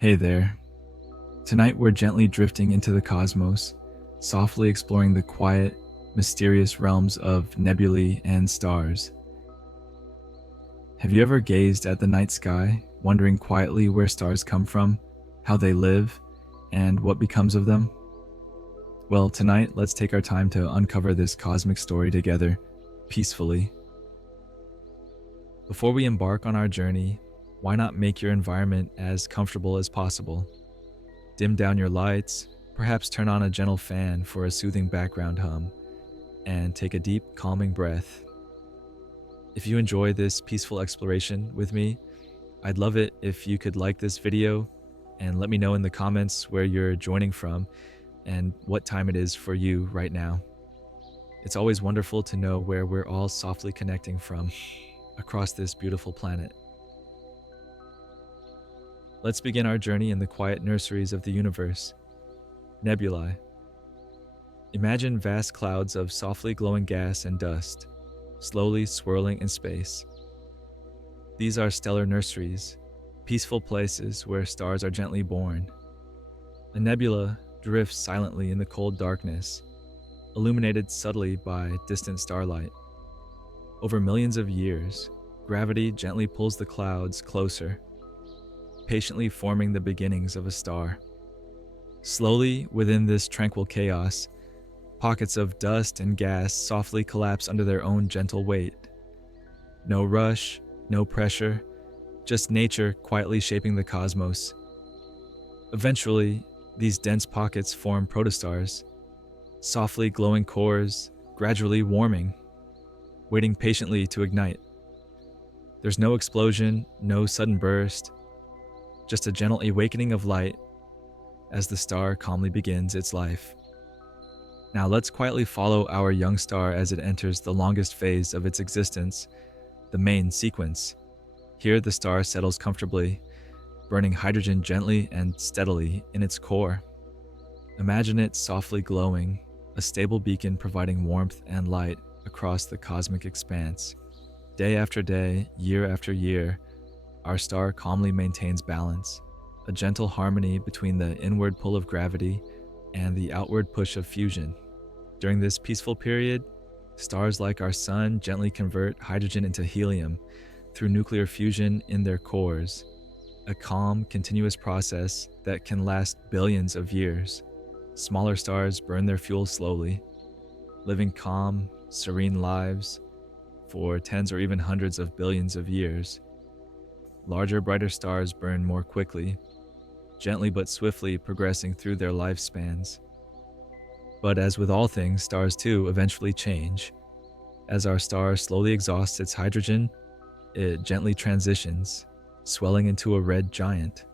Hey there. Tonight we're gently drifting into the cosmos, softly exploring the quiet, mysterious realms of nebulae and stars. Have you ever gazed at the night sky, wondering quietly where stars come from, how they live, and what becomes of them? Well, tonight let's take our time to uncover this cosmic story together, peacefully. Before we embark on our journey, why not make your environment as comfortable as possible? Dim down your lights, perhaps turn on a gentle fan for a soothing background hum, and take a deep, calming breath. If you enjoy this peaceful exploration with me, I'd love it if you could like this video and let me know in the comments where you're joining from and what time it is for you right now. It's always wonderful to know where we're all softly connecting from across this beautiful planet. Let's begin our journey in the quiet nurseries of the universe. Nebulae. Imagine vast clouds of softly glowing gas and dust, slowly swirling in space. These are stellar nurseries, peaceful places where stars are gently born. A nebula drifts silently in the cold darkness, illuminated subtly by distant starlight. Over millions of years, gravity gently pulls the clouds closer, patiently forming the beginnings of a star. Slowly, within this tranquil chaos, pockets of dust and gas softly collapse under their own gentle weight. No rush, no pressure, just nature quietly shaping the cosmos. Eventually, these dense pockets form protostars, softly glowing cores, gradually warming, waiting patiently to ignite. There's no explosion, no sudden burst, just a gentle awakening of light as the star calmly begins its life. Now let's quietly follow our young star as it enters the longest phase of its existence, the main sequence. Here the star settles comfortably, burning hydrogen gently and steadily in its core. Imagine it softly glowing, a stable beacon providing warmth and light across the cosmic expanse. Day after day, year after year, our star calmly maintains balance, a gentle harmony between the inward pull of gravity and the outward push of fusion. During this peaceful period, stars like our Sun gently convert hydrogen into helium through nuclear fusion in their cores, a calm, continuous process that can last billions of years. Smaller stars burn their fuel slowly, living calm, serene lives for tens or even hundreds of billions of years. Larger, brighter stars burn more quickly, gently but swiftly progressing through their lifespans. But as with all things, stars too eventually change. As our star slowly exhausts its hydrogen, it gently transitions, swelling into a red giant.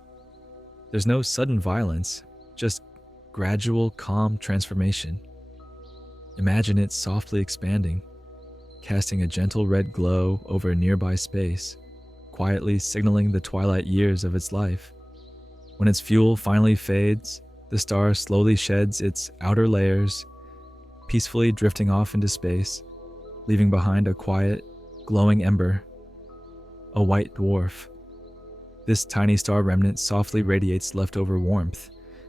There's no sudden violence, just gradual, calm transformation. Imagine it softly expanding, casting a gentle red glow over nearby space, quietly signaling the twilight years of its life. When its fuel finally fades, the star slowly sheds its outer layers, peacefully drifting off into space, leaving behind a quiet, glowing ember, a white dwarf. This tiny star remnant softly radiates leftover warmth,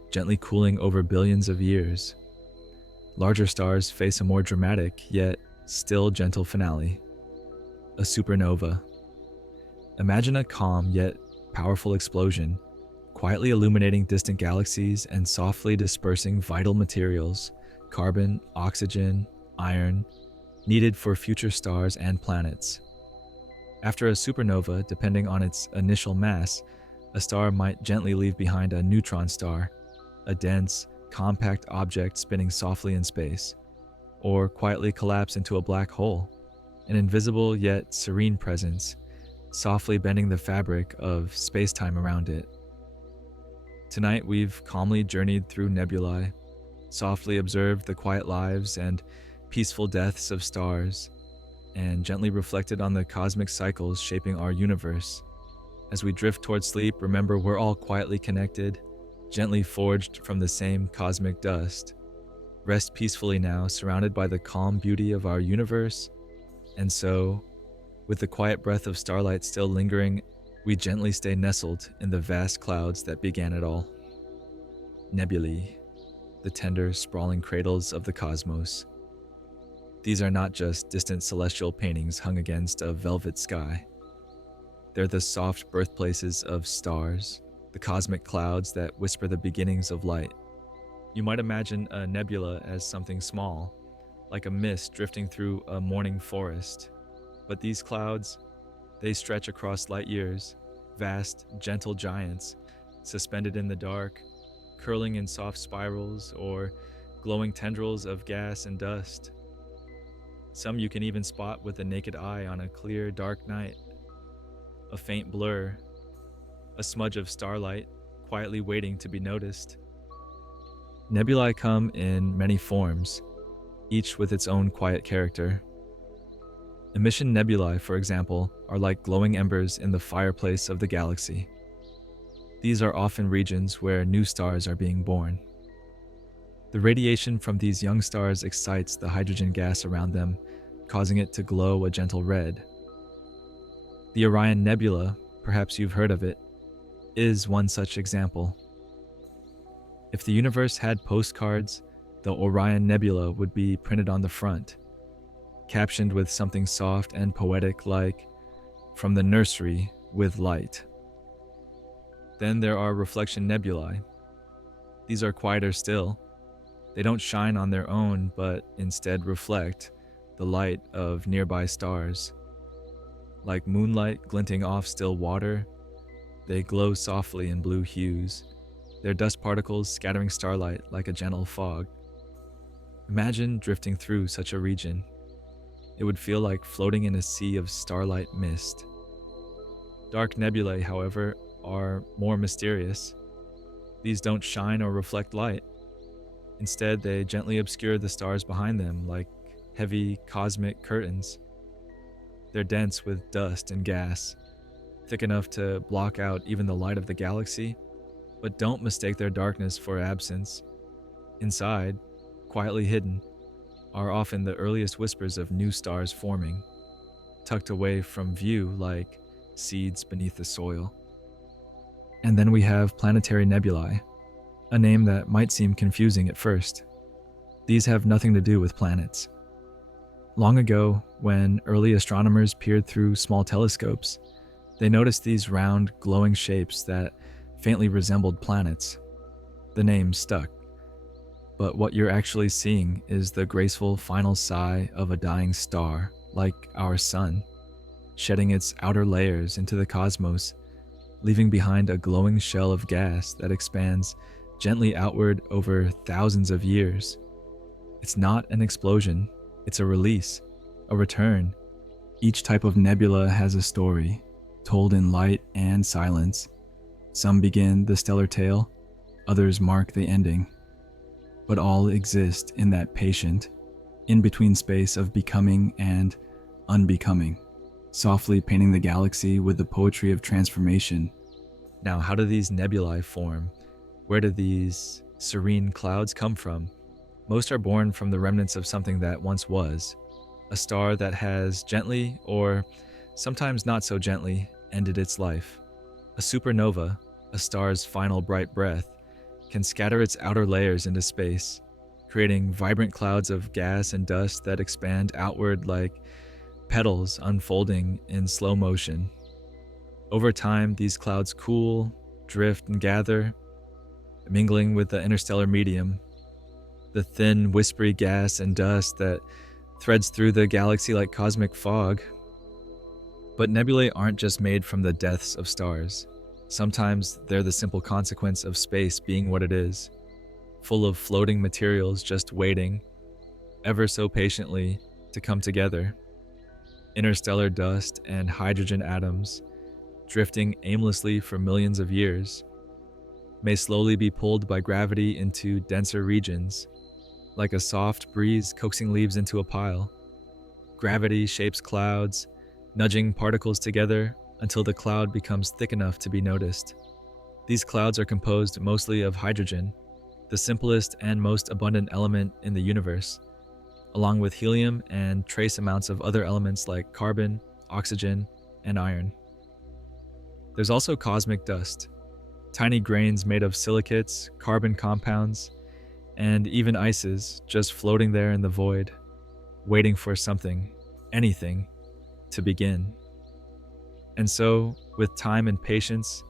gently cooling over billions of years. Larger stars face a more dramatic, yet still gentle finale, a supernova. Imagine a calm yet powerful explosion, quietly illuminating distant galaxies and softly dispersing vital materials, carbon, oxygen, iron, needed for future stars and planets. After a supernova, depending on its initial mass, a star might gently leave behind a neutron star, a dense, compact object spinning softly in space, or quietly collapse into a black hole, an invisible yet serene presence, softly bending the fabric of space-time around it. Tonight we've calmly journeyed through nebulae, softly observed the quiet lives and peaceful deaths of stars, and gently reflected on the cosmic cycles shaping our universe. As we drift towards sleep, remember we're all quietly connected, gently forged from the same cosmic dust. Rest peacefully now, surrounded by the calm beauty of our universe, and so, with the quiet breath of starlight still lingering We gently stay nestled in the vast clouds that began it all. Nebulae, the tender, sprawling cradles of the cosmos. These are not just distant celestial paintings hung against a velvet sky. They're the soft birthplaces of stars, the cosmic clouds that whisper the beginnings of light. You might imagine a nebula as something small, like a mist drifting through a morning forest. But these clouds, they stretch across light years, vast, gentle giants, suspended in the dark, curling in soft spirals or glowing tendrils of gas and dust. Some you can even spot with the naked eye on a clear, dark night. A faint blur, a smudge of starlight, quietly waiting to be noticed. Nebulae come in many forms, each with its own quiet character. Emission nebulae, for example, are like glowing embers in the fireplace of the galaxy. These are often regions where new stars are being born. The radiation from these young stars excites the hydrogen gas around them, causing it to glow a gentle red. The Orion Nebula, perhaps you've heard of it, is one such example. If the universe had postcards, the Orion Nebula would be printed on the front, captioned with something soft and poetic like, "From the nursery with light." Then there are reflection nebulae. These are quieter still. They don't shine on their own, but instead reflect the light of nearby stars. Like moonlight glinting off still water, they glow softly in blue hues, their dust particles scattering starlight like a gentle fog. Imagine drifting through such a region. It would feel like floating in a sea of starlight mist. Dark nebulae, however, are more mysterious. These don't shine or reflect light. Instead, they gently obscure the stars behind them like heavy cosmic curtains. They're dense with dust and gas, thick enough to block out even the light of the galaxy, but don't mistake their darkness for absence. Inside, quietly hidden, are often the earliest whispers of new stars forming, tucked away from view like seeds beneath the soil. And then we have planetary nebulae, a name that might seem confusing at first. These have nothing to do with planets. Long ago, when early astronomers peered through small telescopes, they noticed these round, glowing shapes that faintly resembled planets. The name stuck. But what you're actually seeing is the graceful final sigh of a dying star, like our sun, shedding its outer layers into the cosmos, leaving behind a glowing shell of gas that expands gently outward over thousands of years. It's not an explosion, it's a release, a return. Each type of nebula has a story, told in light and silence. Some begin the stellar tale, others mark the ending. But all exist in that patient, in-between space of becoming and unbecoming, softly painting the galaxy with the poetry of transformation. Now, how do these nebulae form? Where do these serene clouds come from? Most are born from the remnants of something that once was, a star that has gently, or sometimes not so gently, ended its life. A supernova, a star's final bright breath, can scatter its outer layers into space, creating vibrant clouds of gas and dust that expand outward like petals unfolding in slow motion. Over time, these clouds cool, drift, and gather, mingling with the interstellar medium, the thin, whispery gas and dust that threads through the galaxy like cosmic fog. But nebulae aren't just made from the deaths of stars. Sometimes they're the simple consequence of space being what it is, full of floating materials just waiting, ever so patiently, to come together. Interstellar dust and hydrogen atoms, drifting aimlessly for millions of years, may slowly be pulled by gravity into denser regions, like a soft breeze coaxing leaves into a pile. Gravity shapes clouds, nudging particles together until the cloud becomes thick enough to be noticed. These clouds are composed mostly of hydrogen, the simplest and most abundant element in the universe, along with helium and trace amounts of other elements like carbon, oxygen, and iron. There's also cosmic dust, tiny grains made of silicates, carbon compounds, and even ices just floating there in the void, waiting for something, anything, to begin. And so, with time and patience,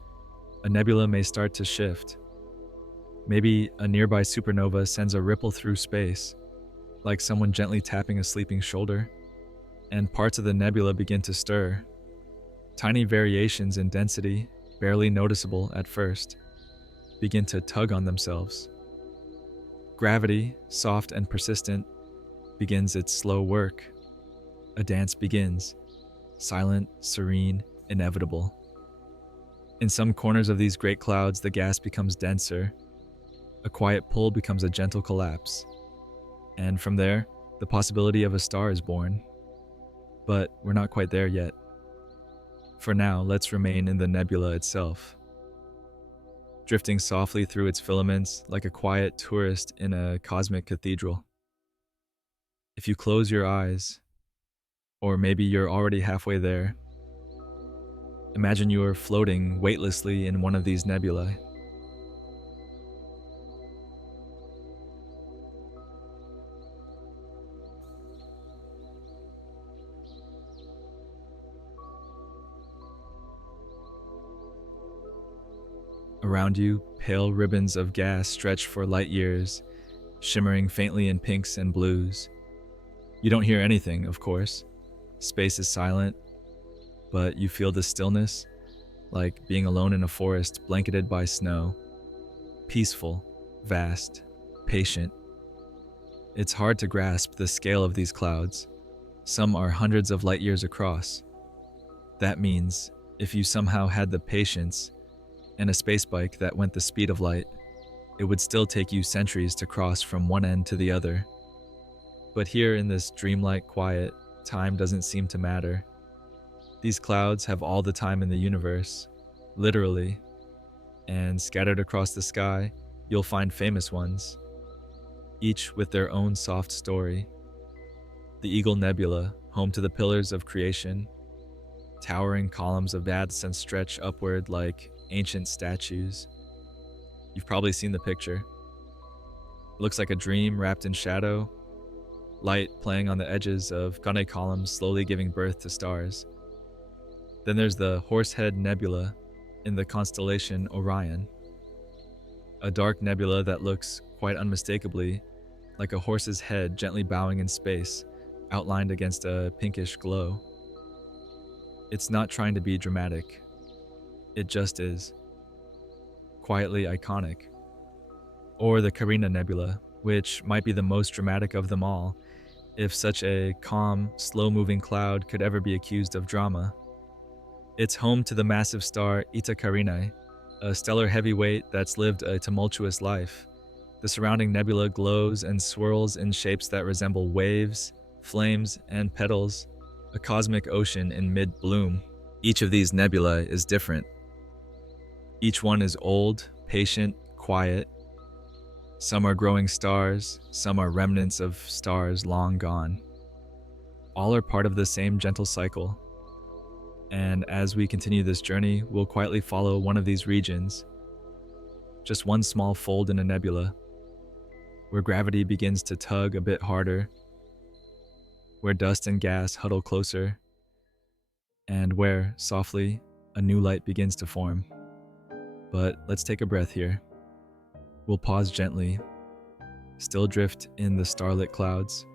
a nebula may start to shift. Maybe a nearby supernova sends a ripple through space, like someone gently tapping a sleeping shoulder, and parts of the nebula begin to stir. Tiny variations in density, barely noticeable at first, begin to tug on themselves. Gravity, soft and persistent, begins its slow work. A dance begins, silent, serene, inevitable. In some corners of these great clouds, the gas becomes denser. A quiet pull becomes a gentle collapse. And from there, the possibility of a star is born. But we're not quite there yet. For now, let's remain in the nebula itself, drifting softly through its filaments like a quiet tourist in a cosmic cathedral. If you close your eyes, or maybe you're already halfway there, imagine you are floating weightlessly in one of these nebulae. Around you, pale ribbons of gas stretch for light years, shimmering faintly in pinks and blues. You don't hear anything, of course. Space is silent, but you feel the stillness, like being alone in a forest blanketed by snow. Peaceful, vast, patient. It's hard to grasp the scale of these clouds. Some are hundreds of light years across. That means, if you somehow had the patience and a space bike that went the speed of light, it would still take you centuries to cross from one end to the other. But here in this dreamlike quiet, time doesn't seem to matter. These clouds have all the time in the universe, literally, and scattered across the sky, you'll find famous ones, each with their own soft story. The Eagle Nebula, home to the pillars of creation, towering columns of and stretch upward like ancient statues. You've probably seen the picture. It looks like a dream wrapped in shadow, light playing on the edges of Gane columns slowly giving birth to stars. Then there's the Horsehead Nebula in the constellation Orion, a dark nebula that looks quite unmistakably like a horse's head gently bowing in space, outlined against a pinkish glow. It's not trying to be dramatic. It just is. Quietly iconic. Or the Carina Nebula, which might be the most dramatic of them all, if such a calm, slow-moving cloud could ever be accused of drama. It's home to the massive star Eta Carinae, a stellar heavyweight that's lived a tumultuous life. The surrounding nebula glows and swirls in shapes that resemble waves, flames, and petals, a cosmic ocean in mid-bloom. Each of these nebulae is different. Each one is old, patient, quiet. Some are growing stars, some are remnants of stars long gone. All are part of the same gentle cycle. And as we continue this journey, we'll quietly follow one of these regions. Just one small fold in a nebula, where gravity begins to tug a bit harder, where dust and gas huddle closer, and where, softly, a new light begins to form. But let's take a breath here. We'll pause gently, still drift in the starlit clouds,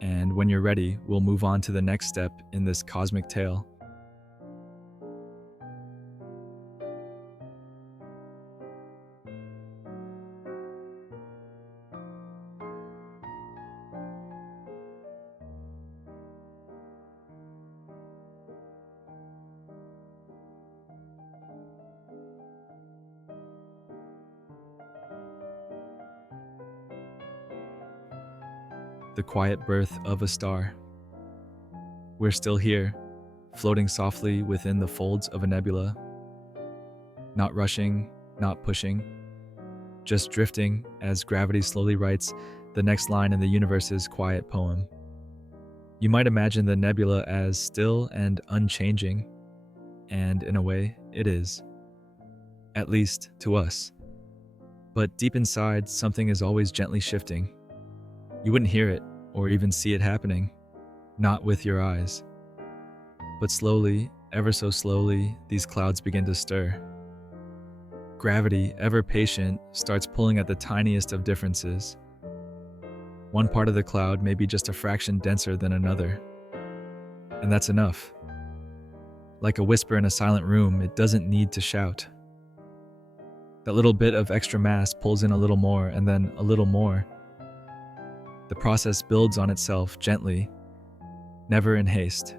and when you're ready, we'll move on to the next step in this cosmic tale. The quiet birth of a star. We're still here, floating softly within the folds of a nebula. Not rushing, not pushing, just drifting as gravity slowly writes the next line in the universe's quiet poem. You might imagine the nebula as still and unchanging, and in a way, it is, at least to us. But deep inside, something is always gently shifting. You wouldn't hear it or even see it happening, not with your eyes. But slowly, ever so slowly, these clouds begin to stir. Gravity, ever patient, starts pulling at the tiniest of differences. One part of the cloud may be just a fraction denser than another. And that's enough. Like a whisper in a silent room, it doesn't need to shout. That little bit of extra mass pulls in a little more and then a little more. The process builds on itself gently, never in haste.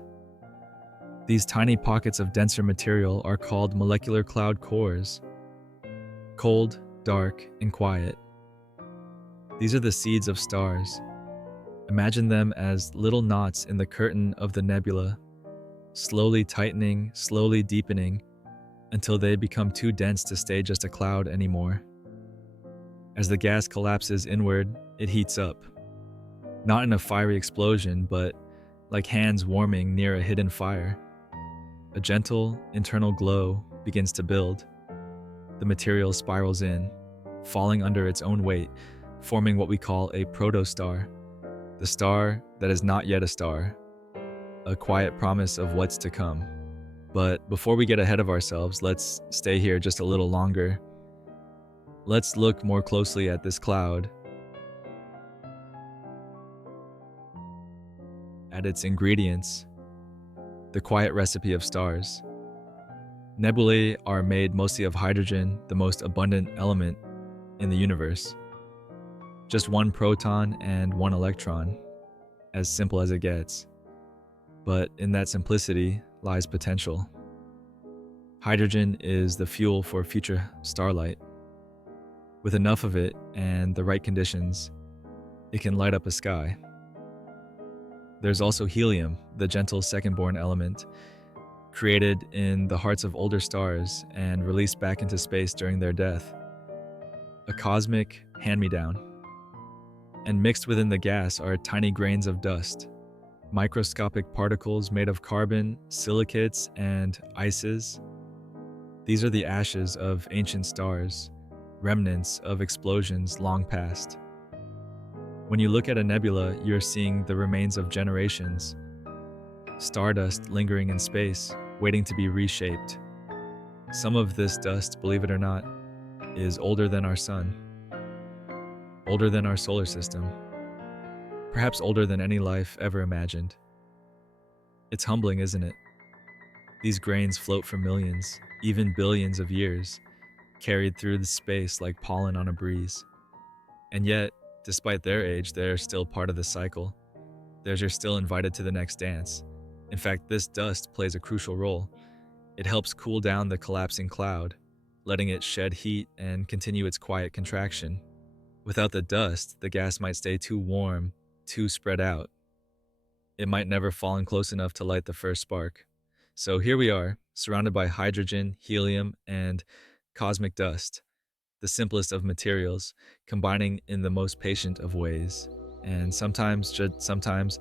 These tiny pockets of denser material are called molecular cloud cores. Cold, dark, and quiet. These are the seeds of stars. Imagine them as little knots in the curtain of the nebula, slowly tightening, slowly deepening, until they become too dense to stay just a cloud anymore. As the gas collapses inward, it heats up. Not in a fiery explosion, but like hands warming near a hidden fire. A gentle, internal glow begins to build. The material spirals in, falling under its own weight, forming what we call a protostar, the star that is not yet a star, a quiet promise of what's to come. But before we get ahead of ourselves, let's stay here just a little longer. Let's look more closely at this cloud, at its ingredients, the quiet recipe of stars. Nebulae are made mostly of hydrogen, the most abundant element in the universe. Just one proton and one electron, as simple as it gets. But in that simplicity lies potential. Hydrogen is the fuel for future starlight. With enough of it and the right conditions, it can light up a sky. There's also helium, the gentle second-born element, created in the hearts of older stars and released back into space during their death. A cosmic hand-me-down. And mixed within the gas are tiny grains of dust, microscopic particles made of carbon, silicates, and ices. These are the ashes of ancient stars, remnants of explosions long past. When you look at a nebula, you're seeing the remains of generations, stardust lingering in space, waiting to be reshaped. Some of this dust, believe it or not, is older than our sun, older than our solar system, perhaps older than any life ever imagined. It's humbling, isn't it? These grains float for millions, even billions of years, carried through the space like pollen on a breeze. And yet, despite their age, they're still part of the cycle. They're still invited to the next dance. In fact, this dust plays a crucial role. It helps cool down the collapsing cloud, letting it shed heat and continue its quiet contraction. Without the dust, the gas might stay too warm, too spread out. It might never fall in close enough to light the first spark. So here we are, surrounded by hydrogen, helium, and cosmic dust, the simplest of materials, combining in the most patient of ways. And sometimes, just sometimes,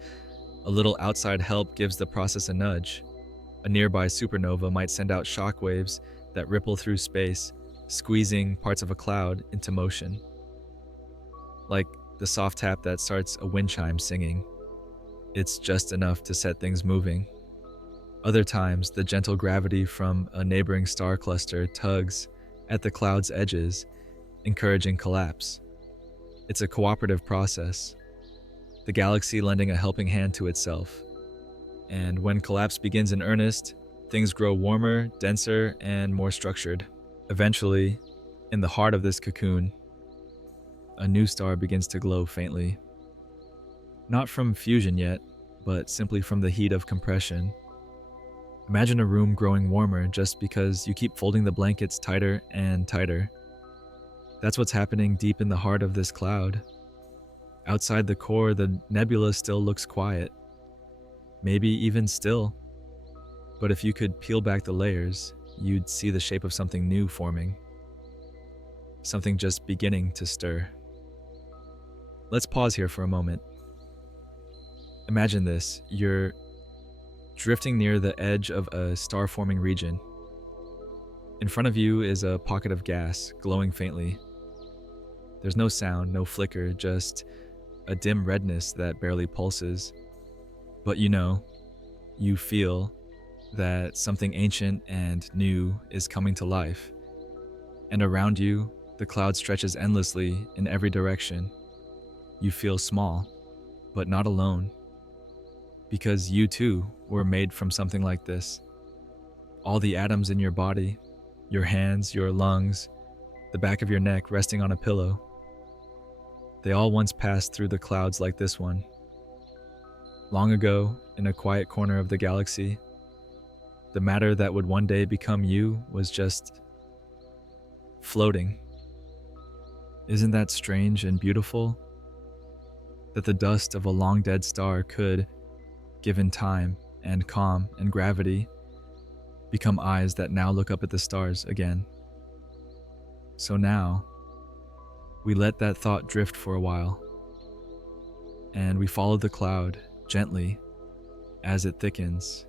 a little outside help gives the process a nudge. A nearby supernova might send out shockwaves that ripple through space, squeezing parts of a cloud into motion. Like the soft tap that starts a wind chime singing. It's just enough to set things moving. Other times, the gentle gravity from a neighboring star cluster tugs at the cloud's edges, encouraging collapse. It's a cooperative process, the galaxy lending a helping hand to itself. And when collapse begins in earnest, things grow warmer, denser, and more structured. Eventually, in the heart of this cocoon, a new star begins to glow faintly. Not from fusion yet, but simply from the heat of compression. Imagine a room growing warmer just because you keep folding the blankets tighter and tighter. That's what's happening deep in the heart of this cloud. Outside the core, the nebula still looks quiet, maybe even still. But if you could peel back the layers, you'd see the shape of something new forming. Something just beginning to stir. Let's pause here for a moment. Imagine this, you're drifting near the edge of a star-forming region. In front of you is a pocket of gas, glowing faintly. There's no sound, no flicker, just a dim redness that barely pulses. But you feel that something ancient and new is coming to life. And around you, the cloud stretches endlessly in every direction. You feel small, but not alone. Because you too were made from something like this. All the atoms in your body, your hands, your lungs, the back of your neck resting on a pillow, they all once passed through the clouds like this one. Long ago, in a quiet corner of the galaxy, the matter that would one day become you was just floating. Isn't that strange and beautiful? That the dust of a long dead star could, given time and calm and gravity, become eyes that now look up at the stars again. So now, we let that thought drift for a while, and we follow the cloud gently as it thickens,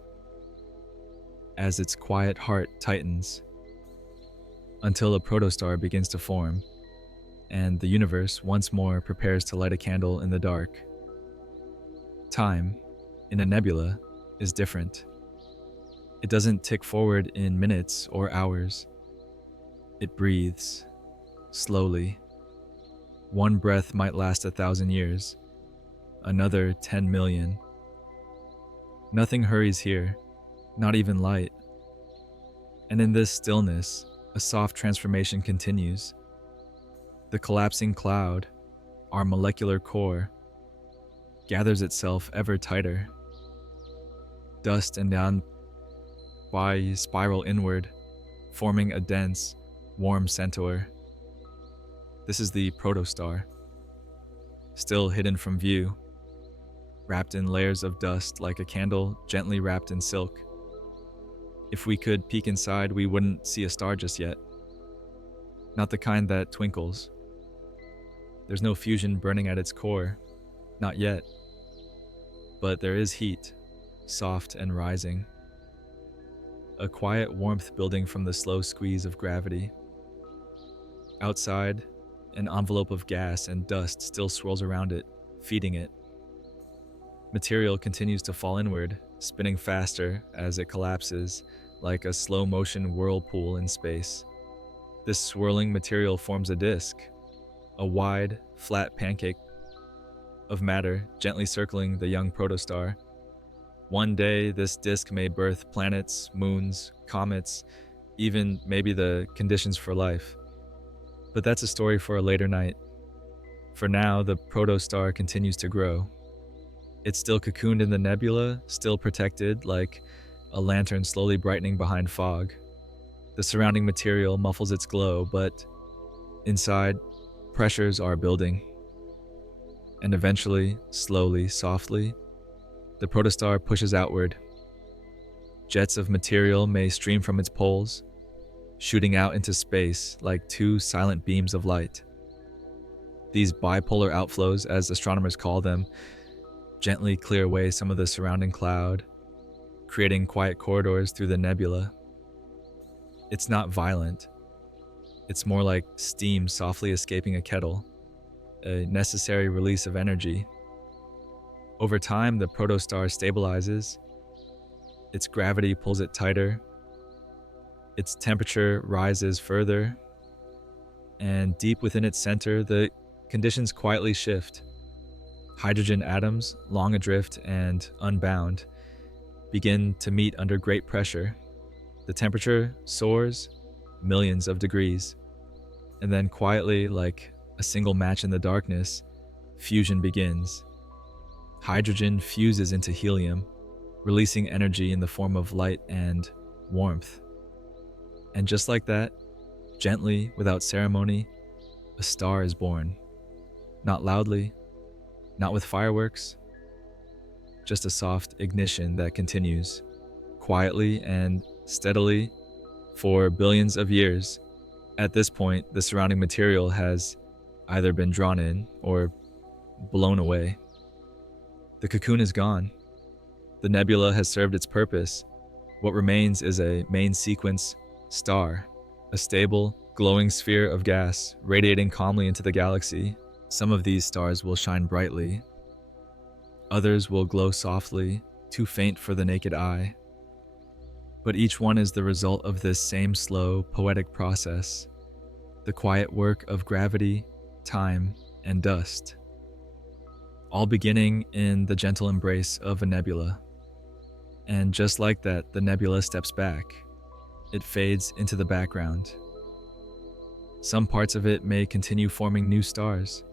as its quiet heart tightens, until a protostar begins to form, and the universe once more prepares to light a candle in the dark. Time, in a nebula, is different. It doesn't tick forward in minutes or hours. It breathes, slowly. One breath might last 1,000 years, another 10 million. Nothing hurries here, not even light. And in this stillness, a soft transformation continues. The collapsing cloud, our molecular core, gathers itself ever tighter. Dust and down by spiral inward, forming a dense, warm centaur. This is the protostar, still hidden from view, wrapped in layers of dust like a candle gently wrapped in silk. If we could peek inside, we wouldn't see a star just yet. Not the kind that twinkles. There's no fusion burning at its core, not yet. But there is heat, soft and rising. A quiet warmth building from the slow squeeze of gravity. Outside, an envelope of gas and dust still swirls around it, feeding it. Material continues to fall inward, spinning faster as it collapses, like a slow-motion whirlpool in space. This swirling material forms a disk, a wide, flat pancake of matter gently circling the young protostar. One day, this disk may birth planets, moons, comets, even maybe the conditions for life. But that's a story for a later night. For now, the protostar continues to grow. It's still cocooned in the nebula, still protected, like a lantern slowly brightening behind fog. The surrounding material muffles its glow, but inside, pressures are building. And eventually, slowly, softly, the protostar pushes outward. Jets of material may stream from its poles, shooting out into space like two silent beams of light. These bipolar outflows, as astronomers call them, gently clear away some of the surrounding cloud, creating quiet corridors through the nebula. It's not violent. It's more like steam softly escaping a kettle, a necessary release of energy. Over time, the protostar stabilizes. Its gravity pulls it tighter. Its temperature rises further. And deep within its center, the conditions quietly shift. Hydrogen atoms, long adrift and unbound, begin to meet under great pressure. The temperature soars millions of degrees. And then quietly, like a single match in the darkness, fusion begins. Hydrogen fuses into helium, releasing energy in the form of light and warmth. And just like that, gently, without ceremony, a star is born. Not loudly, not with fireworks, just a soft ignition that continues, quietly and steadily, for billions of years. At this point, the surrounding material has either been drawn in or blown away. The cocoon is gone. The nebula has served its purpose. What remains is a main sequence star, a stable, glowing sphere of gas radiating calmly into the galaxy. Some of these stars will shine brightly, others will glow softly, too faint for the naked eye. But each one is the result of this same slow, poetic process, the quiet work of gravity, time, and dust, all beginning in the gentle embrace of a nebula. And just like that, the nebula steps back. It fades into the background. Some parts of it may continue forming new stars.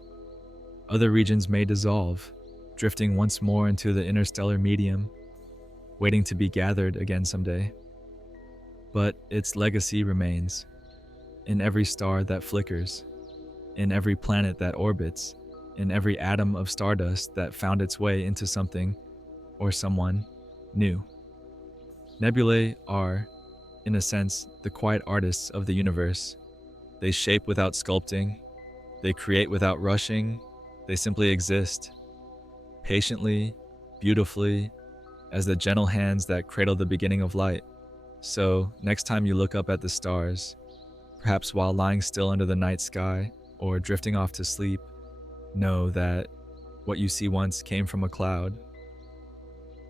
Other regions may dissolve, drifting once more into the interstellar medium, waiting to be gathered again someday. But its legacy remains, in every star that flickers, in every planet that orbits, in every atom of stardust that found its way into something or someone new. Nebulae are, in a sense, the quiet artists of the universe. They shape without sculpting, they create without rushing, they simply exist, patiently, beautifully, as the gentle hands that cradle the beginning of light. So, next time you look up at the stars, perhaps while lying still under the night sky or drifting off to sleep, know that what you see once came from a cloud.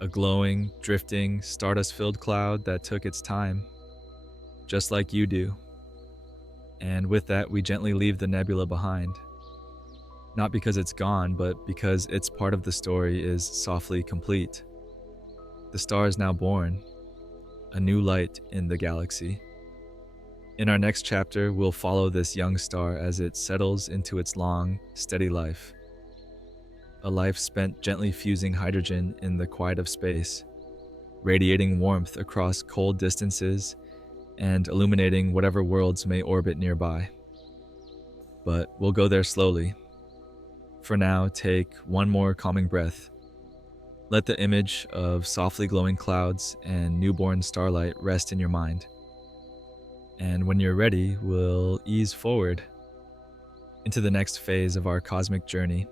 A glowing, drifting, stardust-filled cloud that took its time, just like you do. And with that, we gently leave the nebula behind. Not because it's gone, but because its part of the story is softly complete. The star is now born, a new light in the galaxy. In our next chapter, we'll follow this young star as it settles into its long, steady life. A life spent gently fusing hydrogen in the quiet of space, radiating warmth across cold distances and illuminating whatever worlds may orbit nearby. But we'll go there slowly. For now, take one more calming breath. Let the image of softly glowing clouds and newborn starlight rest in your mind. And when you're ready, we'll ease forward into the next phase of our cosmic journey,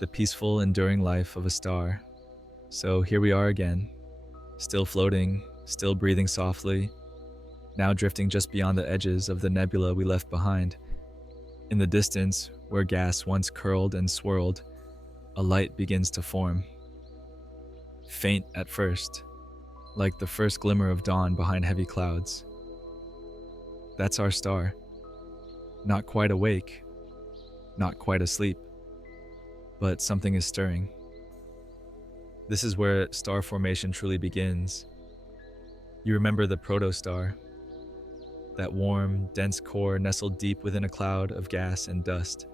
the peaceful, enduring life of a star. So here we are again, still floating, still breathing softly, now drifting just beyond the edges of the nebula we left behind. In the distance, where gas once curled and swirled, a light begins to form. Faint at first, like the first glimmer of dawn behind heavy clouds. That's our star. Not quite awake, not quite asleep, but something is stirring. This is where star formation truly begins. You remember the protostar, that warm, dense core nestled deep within a cloud of gas and dust.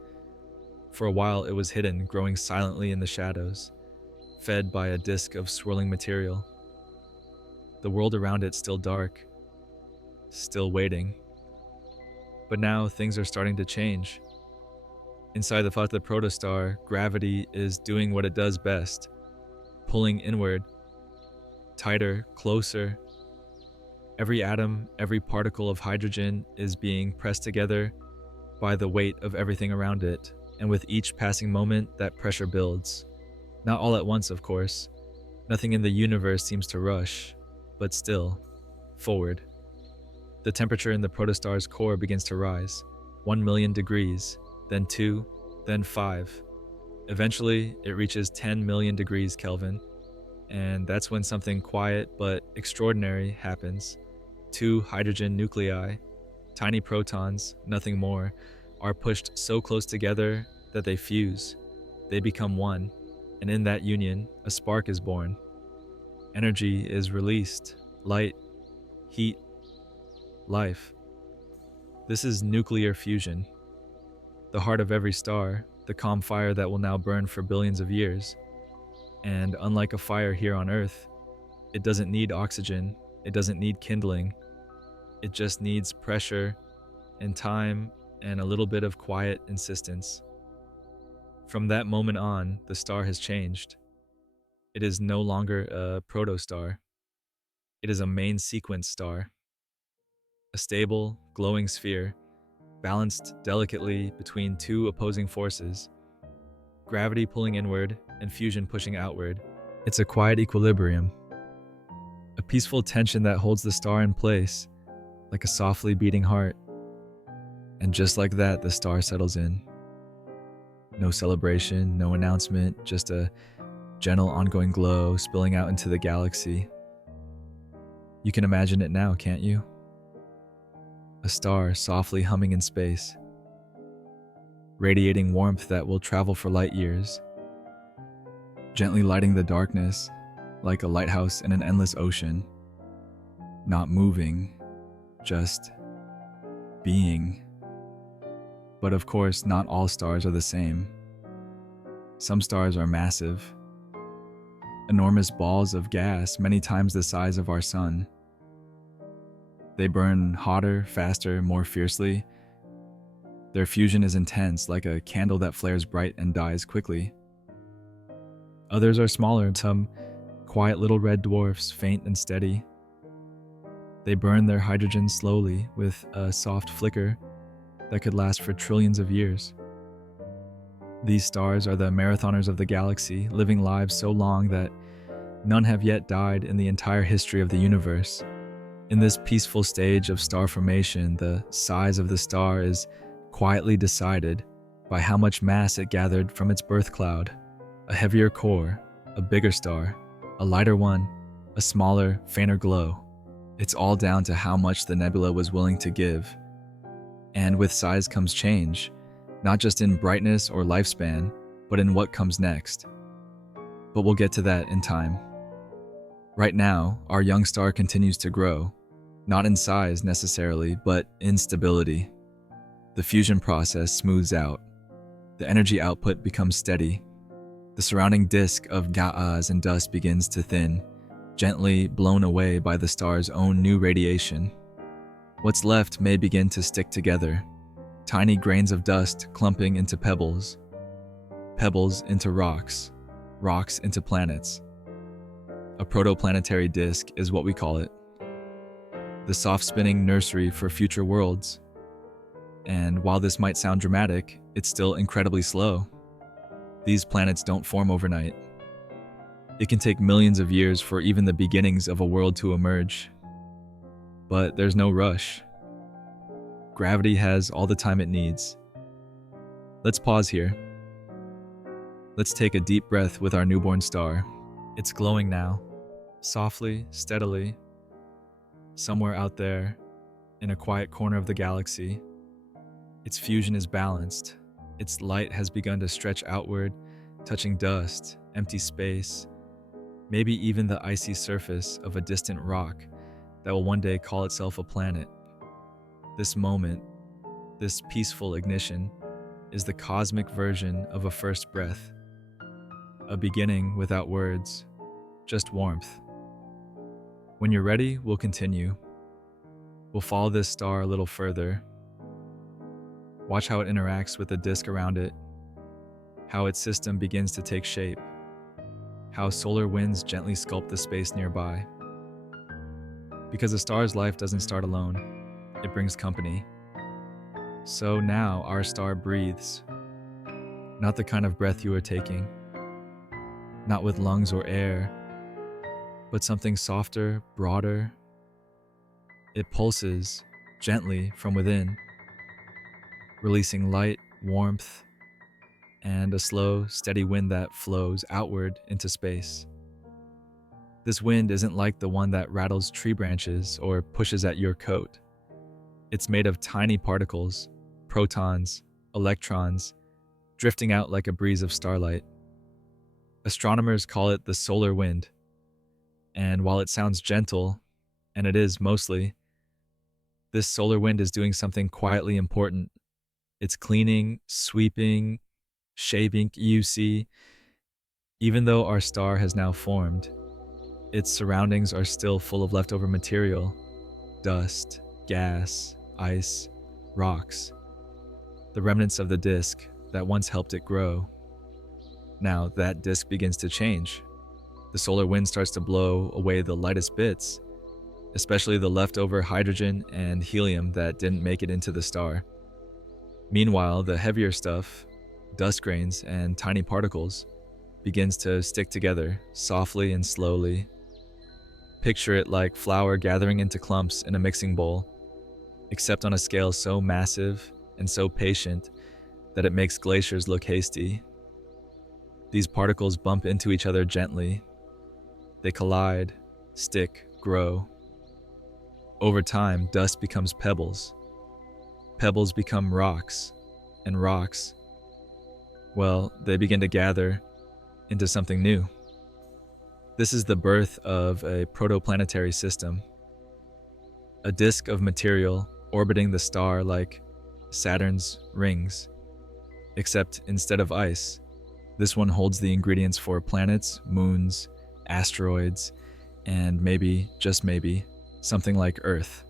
For a while it was hidden, growing silently in the shadows, fed by a disk of swirling material. The world around it still dark, still waiting. But now things are starting to change. Inside the thought of the protostar, gravity is doing what it does best, pulling inward, tighter, closer. Every atom, every particle of hydrogen is being pressed together by the weight of everything around it, and with each passing moment, that pressure builds. Not all at once, of course. Nothing in the universe seems to rush, but still, forward. The temperature in the protostar's core begins to rise, 1 million degrees, then 2, then 5. Eventually, it reaches 10 million degrees Kelvin, and that's when something quiet but extraordinary happens. 2 hydrogen nuclei, tiny protons, nothing more, are pushed so close together that they fuse. They become one, and in that union, a spark is born. Energy is released, light, heat, life. This is nuclear fusion. The heart of every star, the calm fire that will now burn for billions of years. And unlike a fire here on Earth, it doesn't need oxygen, it doesn't need kindling. It just needs pressure and time and a little bit of quiet insistence. From that moment on, the star has changed. It is no longer a protostar. It is a main sequence star. A stable, glowing sphere, balanced delicately between 2 opposing forces, gravity pulling inward and fusion pushing outward. It's a quiet equilibrium, a peaceful tension that holds the star in place, like a softly beating heart. And just like that, the star settles in. No celebration, no announcement, just a gentle ongoing glow spilling out into the galaxy. You can imagine it now, can't you? A star softly humming in space, radiating warmth that will travel for light years, gently lighting the darkness like a lighthouse in an endless ocean. Not moving, just being. But of course, not all stars are the same. Some stars are massive, enormous balls of gas many times the size of our sun. They burn hotter, faster, more fiercely. Their fusion is intense, like a candle that flares bright and dies quickly. Others are smaller, some quiet little red dwarfs, faint and steady. They burn their hydrogen slowly with a soft flicker that could last for trillions of years. These stars are the marathoners of the galaxy, living lives so long that none have yet died in the entire history of the universe. In this peaceful stage of star formation, the size of the star is quietly decided by how much mass it gathered from its birth cloud. A heavier core, a bigger star, a lighter one, a smaller, fainter glow. It's all down to how much the nebula was willing to give. And with size comes change, not just in brightness or lifespan, but in what comes next. But we'll get to that in time. Right now, our young star continues to grow, not in size necessarily, but in stability. The fusion process smooths out. The energy output becomes steady. The surrounding disk of gas and dust begins to thin, gently blown away by the star's own new radiation. What's left may begin to stick together, tiny grains of dust clumping into pebbles, pebbles into rocks, rocks into planets. A protoplanetary disk is what we call it. The soft-spinning nursery for future worlds. And while this might sound dramatic, it's still incredibly slow. These planets don't form overnight. It can take millions of years for even the beginnings of a world to emerge. But there's no rush. Gravity has all the time it needs. Let's pause here. Let's take a deep breath with our newborn star. It's glowing now, softly, steadily, somewhere out there, in a quiet corner of the galaxy. Its fusion is balanced. Its light has begun to stretch outward, touching dust, empty space, maybe even the icy surface of a distant rock that will one day call itself a planet. This moment, this peaceful ignition, is the cosmic version of a first breath. A beginning without words, just warmth. When you're ready, we'll continue. We'll follow this star a little further. Watch how it interacts with the disk around it, how its system begins to take shape, how solar winds gently sculpt the space nearby. Because a star's life doesn't start alone, it brings company. So now our star breathes. Not the kind of breath you are taking, not with lungs or air, but something softer, broader. It pulses gently from within, releasing light, warmth, and a slow, steady wind that flows outward into space. This wind isn't like the one that rattles tree branches or pushes at your coat. It's made of tiny particles, protons, electrons, drifting out like a breeze of starlight. Astronomers call it the solar wind. And while it sounds gentle, and it is mostly, this solar wind is doing something quietly important. It's cleaning, sweeping, shaping, you see. Even though our star has now formed, its surroundings are still full of leftover material, dust, gas, ice, rocks, the remnants of the disk that once helped it grow. Now that disk begins to change. The solar wind starts to blow away the lightest bits, especially the leftover hydrogen and helium that didn't make it into the star. Meanwhile, the heavier stuff, dust grains and tiny particles, begins to stick together softly and slowly. Picture it like flour gathering into clumps in a mixing bowl, except on a scale so massive and so patient that it makes glaciers look hasty. These particles bump into each other gently. They collide, stick, grow. Over time, dust becomes pebbles. Pebbles become rocks, and rocks, well, they begin to gather into something new. This is the birth of a protoplanetary system, a disk of material orbiting the star like Saturn's rings, except instead of ice, this one holds the ingredients for planets, moons, asteroids, and maybe, just maybe, something like Earth.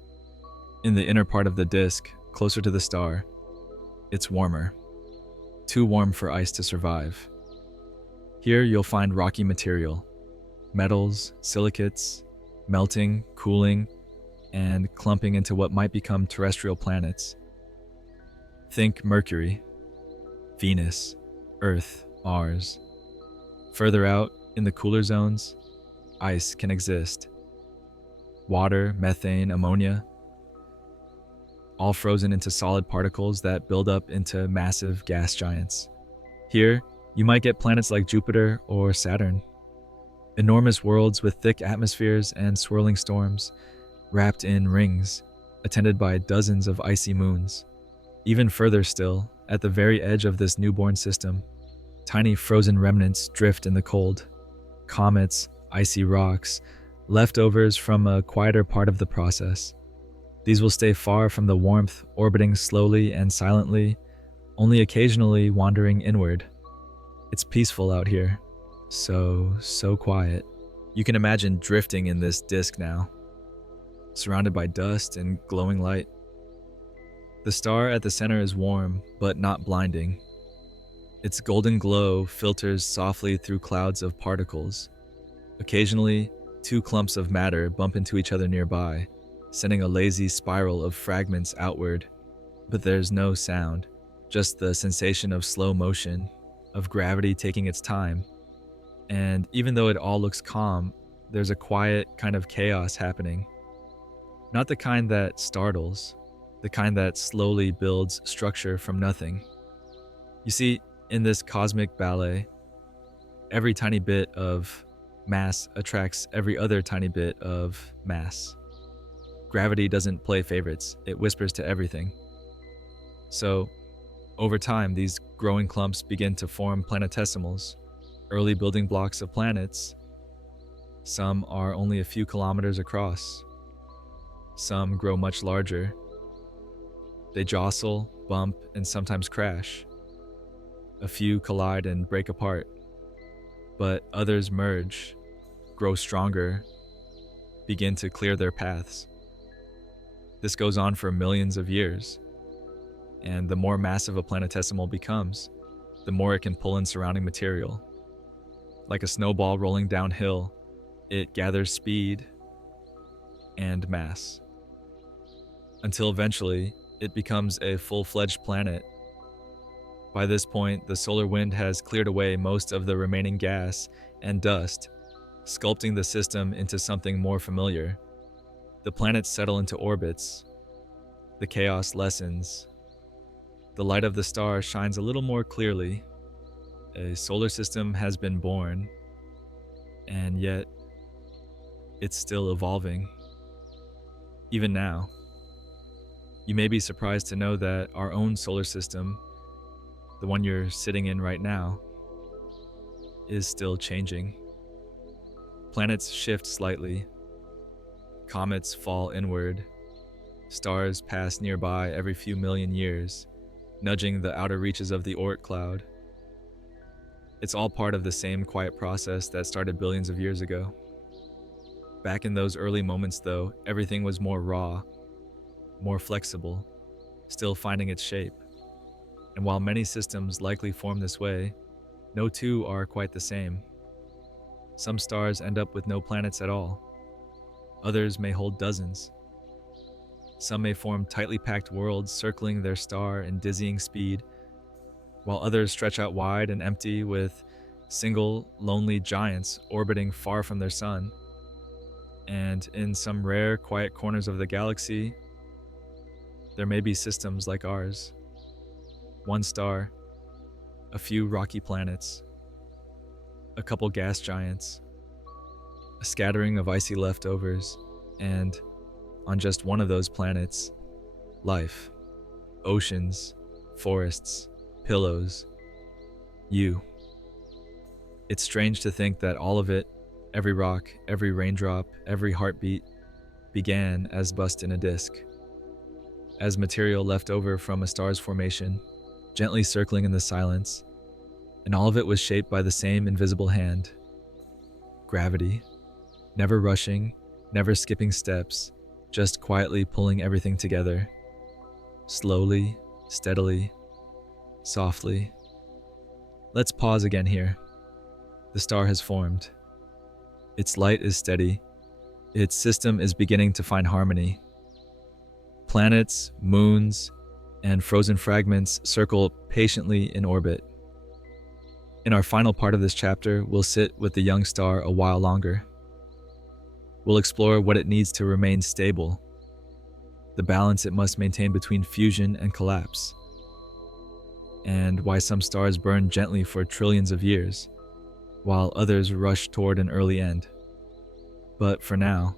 In the inner part of the disk, closer to the star, it's warmer. Too warm for ice to survive. Here you'll find rocky material, metals, silicates, melting, cooling, and clumping into what might become terrestrial planets. Think Mercury, Venus, Earth, Mars. Further out, in the cooler zones, ice can exist. Water, methane, ammonia, all frozen into solid particles that build up into massive gas giants. Here, you might get planets like Jupiter or Saturn. Enormous worlds with thick atmospheres and swirling storms, wrapped in rings, attended by dozens of icy moons. Even further still, at the very edge of this newborn system, tiny frozen remnants drift in the cold. Comets, icy rocks, leftovers from a quieter part of the process. These will stay far from the warmth, orbiting slowly and silently, only occasionally wandering inward. It's peaceful out here. So quiet. You can imagine drifting in this disk now, surrounded by dust and glowing light. The star at the center is warm, but not blinding. Its golden glow filters softly through clouds of particles. Occasionally, two clumps of matter bump into each other nearby, sending a lazy spiral of fragments outward. But there's no sound, just the sensation of slow motion, of gravity taking its time. And even though it all looks calm, there's a quiet kind of chaos happening. Not the kind that startles, the kind that slowly builds structure from nothing. You see, in this cosmic ballet, every tiny bit of mass attracts every other tiny bit of mass. Gravity doesn't play favorites, it whispers to everything. So, over time, these growing clumps begin to form planetesimals, early building blocks of planets. Some are only a few kilometers across. Some grow much larger. They jostle, bump, and sometimes crash. A few collide and break apart, but others merge, grow stronger, begin to clear their paths. This goes on for millions of years, and the more massive a planetesimal becomes, the more it can pull in surrounding material. Like a snowball rolling downhill, it gathers speed and mass, until eventually it becomes a full-fledged planet. By this point, the solar wind has cleared away most of the remaining gas and dust, sculpting the system into something more familiar. The planets settle into orbits. The chaos lessens. The light of the star shines a little more clearly. A solar system has been born, and yet it's still evolving. Even now, you may be surprised to know that our own solar system, the one you're sitting in right now, is still changing. Planets shift slightly. Comets fall inward. Stars pass nearby every few million years, nudging the outer reaches of the Oort cloud. It's all part of the same quiet process that started billions of years ago. Back in those early moments, though, everything was more raw, more flexible, still finding its shape. And while many systems likely form this way, no two are quite the same. Some stars end up with no planets at all. Others may hold dozens. Some may form tightly packed worlds circling their star in dizzying speed, while others stretch out wide and empty with single, lonely giants orbiting far from their sun. And in some rare, quiet corners of the galaxy, there may be systems like ours, One star, a few rocky planets, a couple gas giants, a scattering of icy leftovers, and, on just one of those planets, life. Oceans, forests, pillows, you. It's strange to think that all of it, every rock, every raindrop, every heartbeat, began as dust in a disk, as material left over from a star's formation, gently circling in the silence, and all of it was shaped by the same invisible hand. Gravity, never rushing, never skipping steps, just quietly pulling everything together. Slowly, steadily, softly. Let's pause again here. The star has formed. Its light is steady. Its system is beginning to find harmony. Planets, moons, and frozen fragments circle patiently in orbit. In our final part of this chapter, we'll sit with the young star a while longer. We'll explore what it needs to remain stable, the balance it must maintain between fusion and collapse, and why some stars burn gently for trillions of years, while others rush toward an early end. But for now,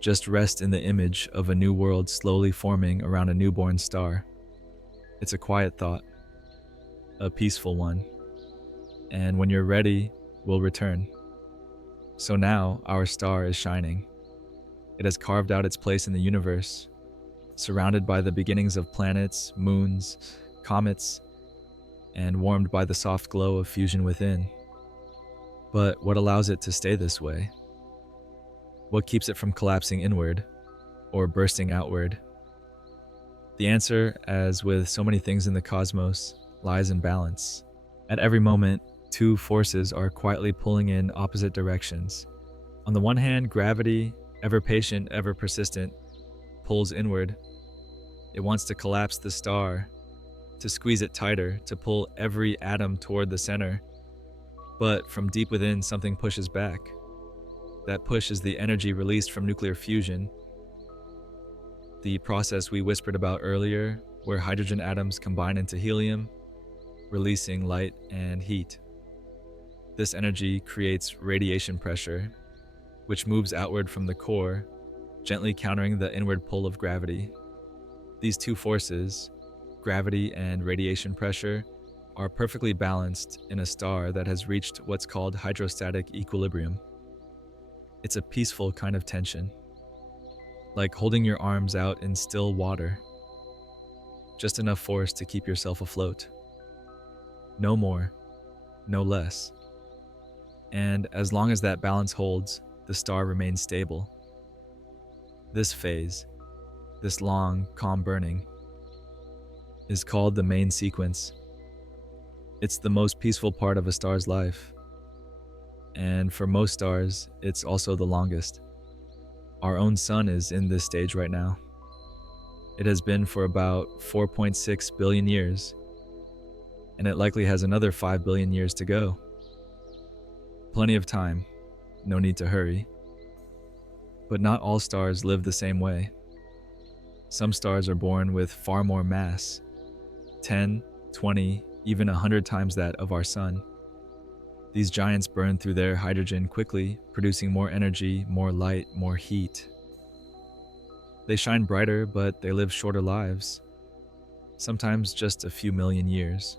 just rest in the image of a new world slowly forming around a newborn star. It's a quiet thought, a peaceful one, and when you're ready, we'll return. So now, our star is shining. It has carved out its place in the universe, surrounded by the beginnings of planets, moons, comets, and warmed by the soft glow of fusion within. But what allows it to stay this way? What keeps it from collapsing inward or bursting outward? The answer, as with so many things in the cosmos, lies in balance. At every moment, two forces are quietly pulling in opposite directions. On the one hand, gravity, ever patient, ever persistent, pulls inward. It wants to collapse the star, to squeeze it tighter, to pull every atom toward the center. But from deep within, something pushes back. That push is the energy released from nuclear fusion, the process we whispered about earlier, where hydrogen atoms combine into helium, releasing light and heat. This energy creates radiation pressure, which moves outward from the core, gently countering the inward pull of gravity. These two forces, gravity and radiation pressure, are perfectly balanced in a star that has reached what's called hydrostatic equilibrium. It's a peaceful kind of tension, like holding your arms out in still water. Just enough force to keep yourself afloat. No more, no less. And as long as that balance holds, the star remains stable. This phase, this long, calm burning, is called the main sequence. It's the most peaceful part of a star's life. And for most stars, it's also the longest. Our own sun is in this stage right now. It has been for about 4.6 billion years, and it likely has another 5 billion years to go. Plenty of time, no need to hurry. But not all stars live the same way. Some stars are born with far more mass, 10, 20, even 100 times that of our sun. These giants burn through their hydrogen quickly, producing more energy, more light, more heat. They shine brighter, but they live shorter lives, sometimes just a few million years.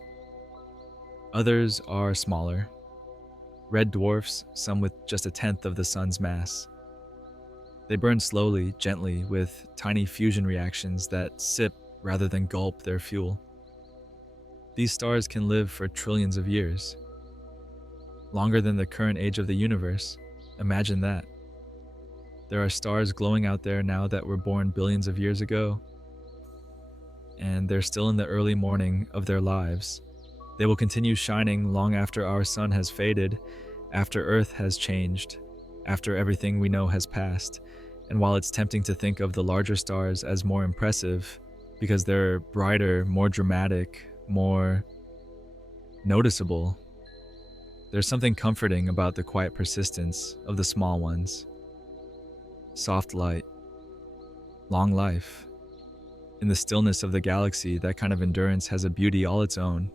Others are smaller, red dwarfs, some with just a tenth of the sun's mass. They burn slowly, gently, with tiny fusion reactions that sip rather than gulp their fuel. These stars can live for trillions of years. Longer than the current age of the universe. Imagine that. There are stars glowing out there now that were born billions of years ago, and they're still in the early morning of their lives. They will continue shining long after our sun has faded, after Earth has changed, after everything we know has passed. And while it's tempting to think of the larger stars as more impressive, because they're brighter, more dramatic, more noticeable, there's something comforting about the quiet persistence of the small ones. Soft light, long life, In the stillness of the galaxy, that kind of endurance has a beauty all its own.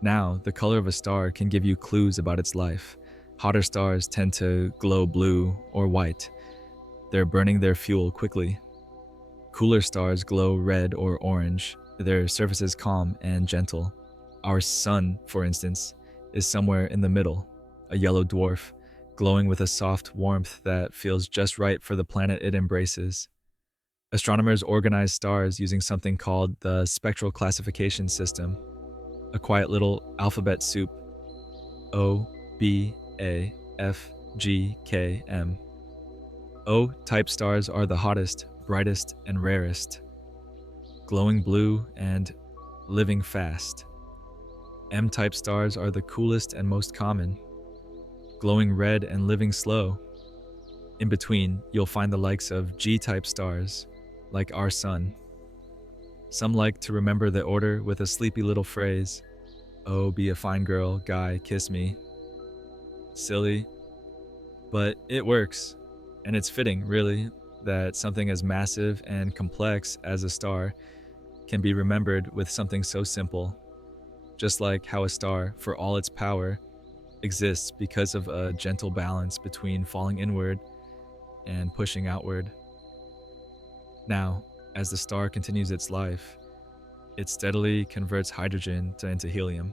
Now, the color of a star can give you clues about its life. Hotter stars tend to glow blue or white. They're burning their fuel quickly. Cooler stars glow red or orange. Their surface is calm and gentle. Our sun, for instance, is somewhere in the middle, a yellow dwarf, glowing with a soft warmth that feels just right for the planet it embraces. Astronomers organize stars using something called the spectral classification system, a quiet little alphabet soup: O, B, A, F, G, K, M. O-type stars are the hottest, brightest, and rarest, glowing blue and living fast. M-type stars are the coolest and most common, glowing red and living slow. In between, you'll find the likes of G-type stars, like our sun. Some like to remember the order with a sleepy little phrase: "Oh, be a fine girl, guy, kiss me." Silly, but it works, and it's fitting, really, that something as massive and complex as a star can be remembered with something so simple, just like how a star, for all its power, exists because of a gentle balance between falling inward and pushing outward. Now, as the star continues its life, it steadily converts hydrogen into helium.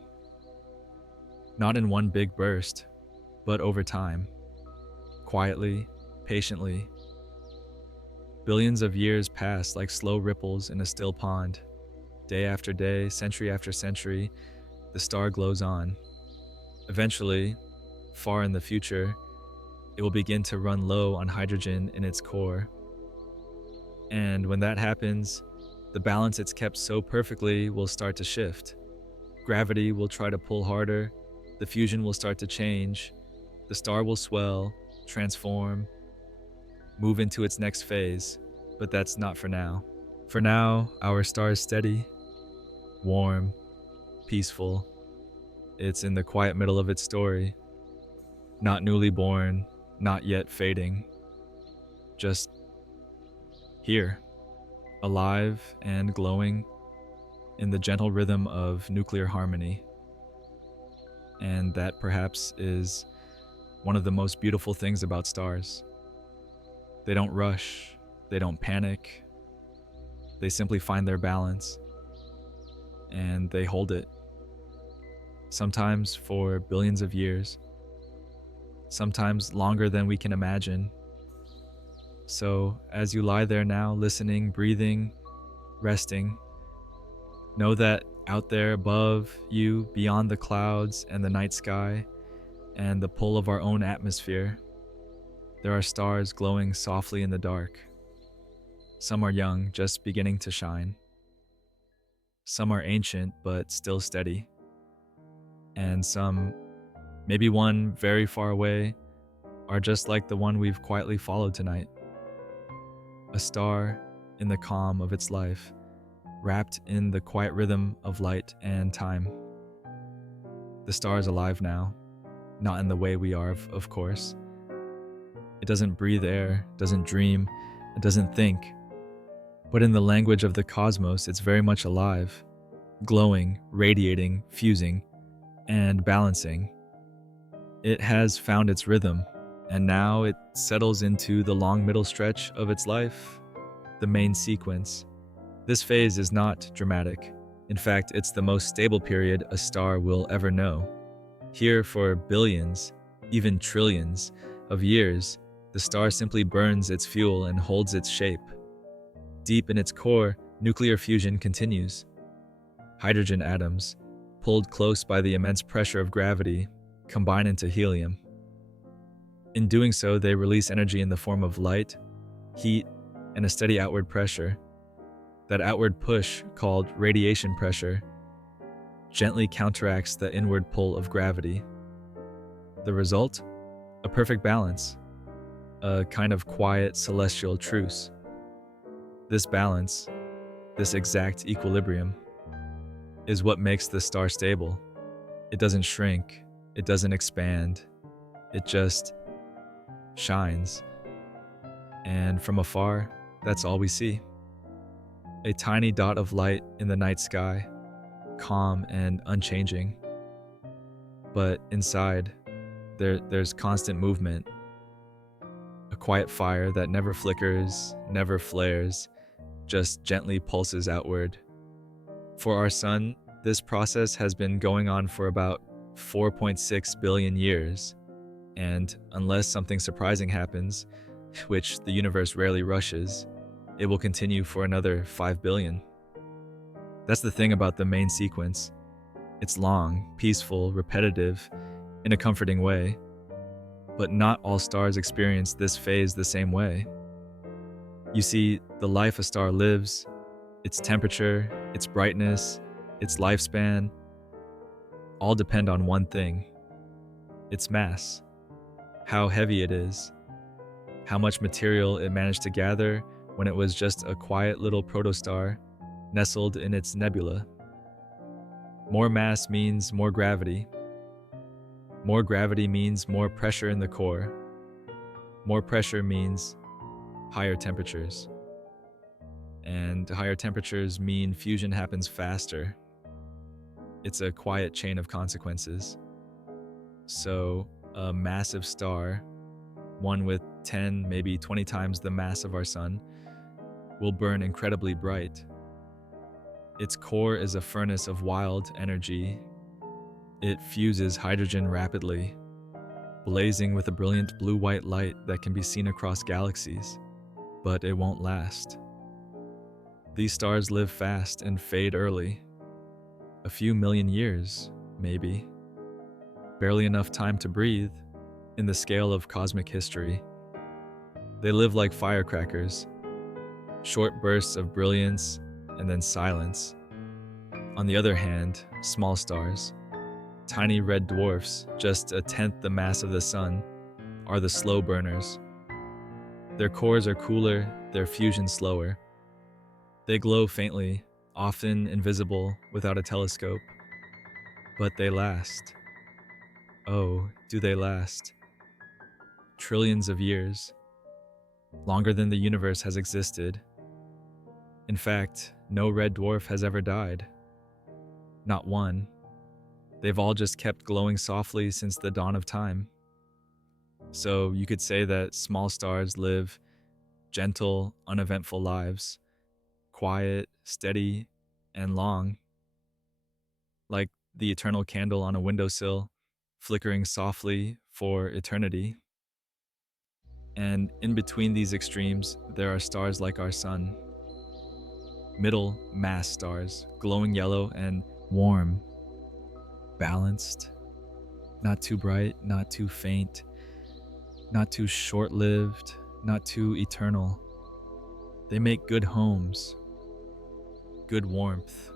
Not in one big burst, but over time, quietly, patiently. Billions of years pass like slow ripples in a still pond. Day after day, century after century, the star glows on. Eventually, far in the future, it will begin to run low on hydrogen in its core. And when that happens, the balance it's kept so perfectly will start to shift. Gravity will try to pull harder, the fusion will start to change, the star will swell, transform, move into its next phase, but that's not for now. For now, our star is steady, warm, peaceful. It's in the quiet middle of its story, not newly born, not yet fading, just here, alive and glowing in the gentle rhythm of nuclear harmony. And that perhaps is one of the most beautiful things about stars. They don't rush, they don't panic, they simply find their balance, and they hold it. Sometimes for billions of years, sometimes longer than we can imagine. So, as you lie there now, listening, breathing, resting, know that out there above you, beyond the clouds and the night sky and the pull of our own atmosphere, there are stars glowing softly in the dark. Some are young, just beginning to shine. Some are ancient, but still steady. And some, maybe one very far away, are just like the one we've quietly followed tonight. A star in the calm of its life, wrapped in the quiet rhythm of light and time. The star is alive now, not in the way we are, of course. It doesn't breathe air, doesn't dream, it doesn't think. But in the language of the cosmos, it's very much alive, glowing, radiating, fusing, and balancing. It has found its rhythm, and now it settles into the long middle stretch of its life, the main sequence. This phase is not dramatic. In fact, it's the most stable period a star will ever know. Here, for billions, even trillions of years, the star simply burns its fuel and holds its shape. Deep in its core, nuclear fusion continues. Hydrogen atoms, pulled close by the immense pressure of gravity, combine into helium. In doing so, they release energy in the form of light, heat, and a steady outward pressure. That outward push, called radiation pressure, gently counteracts the inward pull of gravity. The result? A perfect balance, a kind of quiet celestial truce. This balance, this exact equilibrium, is what makes the star stable. It doesn't shrink, it doesn't expand, it just shines. And from afar, that's all we see. a tiny dot of light in the night sky, calm and unchanging. But inside, there's constant movement, a quiet fire that never flickers, never flares, just gently pulses outward. For our sun, this process has been going on for about 4.6 billion years, and unless something surprising happens, which the universe rarely rushes, it will continue for another 5 billion. That's the thing about the main sequence. It's long, peaceful, repetitive, in a comforting way. But not all stars experience this phase the same way. You see, the life a star lives, its temperature, its brightness, its lifespan, all depend on one thing: its mass, how heavy it is, how much material it managed to gather when it was just a quiet little protostar nestled in its nebula. More mass means more gravity. More gravity means more pressure in the core. More pressure means higher temperatures. And higher temperatures mean fusion happens faster. It's a quiet chain of consequences. So, a massive star, one with 10, maybe 20 times the mass of our sun, will burn incredibly bright. Its core is a furnace of wild energy. It fuses hydrogen rapidly, blazing with a brilliant blue-white light that can be seen across galaxies, but it won't last. These stars live fast and fade early. A few million years, maybe. Barely enough time to breathe in the scale of cosmic history. They live like firecrackers, short bursts of brilliance and then silence. On the other hand, small stars, tiny red dwarfs, just a tenth the mass of the sun, are the slow burners. Their cores are cooler, their fusion slower. They glow faintly, often invisible without a telescope. But they last. Oh, do they last? Trillions of years. Longer than the universe has existed. In fact, no red dwarf has ever died. Not one. They've all just kept glowing softly since the dawn of time. So you could say that small stars live gentle, uneventful lives, quiet, steady, and long, like the eternal candle on a windowsill, flickering softly for eternity. And in between these extremes, there are stars like our sun. Middle mass stars, glowing yellow and warm, balanced, not too bright, not too faint, not too short-lived, not too eternal. They make good homes, good warmth,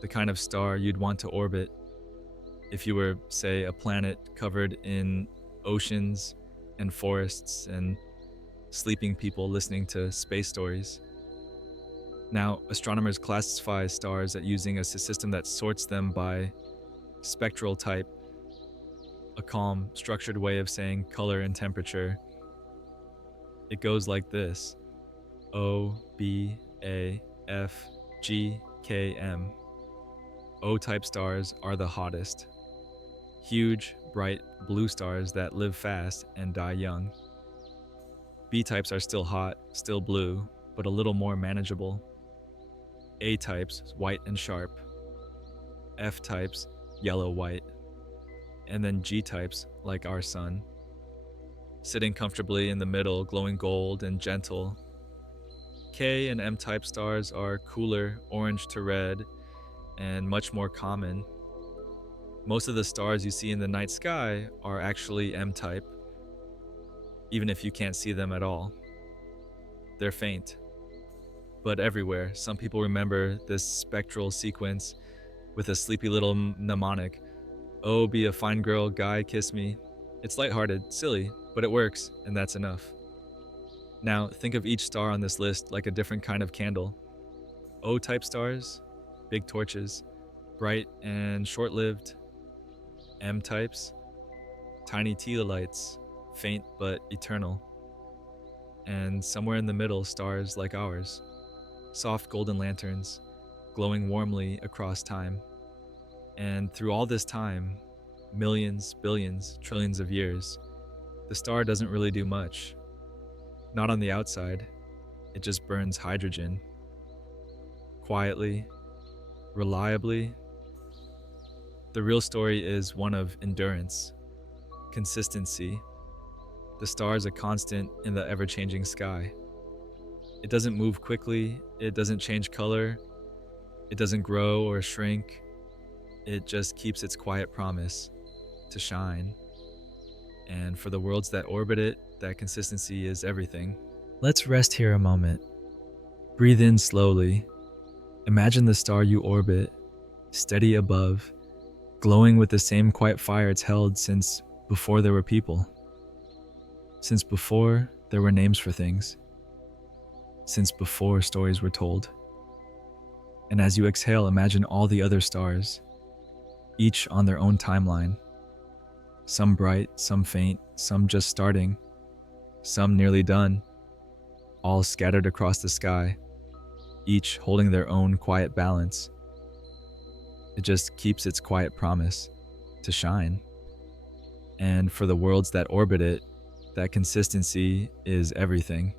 the kind of star you'd want to orbit if you were, say, a planet covered in oceans and forests and sleeping people listening to space stories. Now, astronomers classify stars using a system that sorts them by spectral type, a calm, structured way of saying color and temperature. It goes like this: O, B, A, F, G, K, M. O-type stars are the hottest. Huge, bright, blue stars that live fast and die young. B-types are still hot, still blue, but a little more manageable. A-types, white and sharp. F-types, yellow-white. And then G-types, like our sun, sitting comfortably in the middle, glowing gold and gentle. K and M-type stars are cooler, orange to red, and much more common. Most of the stars you see in the night sky are actually M-type, even if you can't see them at all. They're faint. But everywhere, some people remember this spectral sequence with a sleepy little mnemonic: "Oh, be a fine girl, guy, kiss me." It's lighthearted, silly, but it works, and that's enough. Now, think of each star on this list like a different kind of candle. O-type stars, big torches, bright and short-lived. M-types, tiny tea lights, faint but eternal. And somewhere in the middle, stars like ours, soft golden lanterns glowing warmly across time. And through all this time, millions, billions, trillions of years, the star doesn't really do much. Not on the outside, it just burns hydrogen. Quietly, reliably. The real story is one of endurance, consistency. The star is a constant in the ever-changing sky. It doesn't move quickly, it doesn't change color, it doesn't grow or shrink. It just keeps its quiet promise to shine. And for the worlds that orbit it, that consistency is everything. Let's rest here a moment. Breathe in slowly. Imagine the star you orbit, steady above, glowing with the same quiet fire it's held since before there were people. Since before there were names for things. Since before stories were told. And as you exhale, imagine all the other stars, each on their own timeline. Some bright, some faint, some just starting, some nearly done, all scattered across the sky, each holding their own quiet balance. It just keeps its quiet promise to shine. And for the worlds that orbit it, that consistency is everything.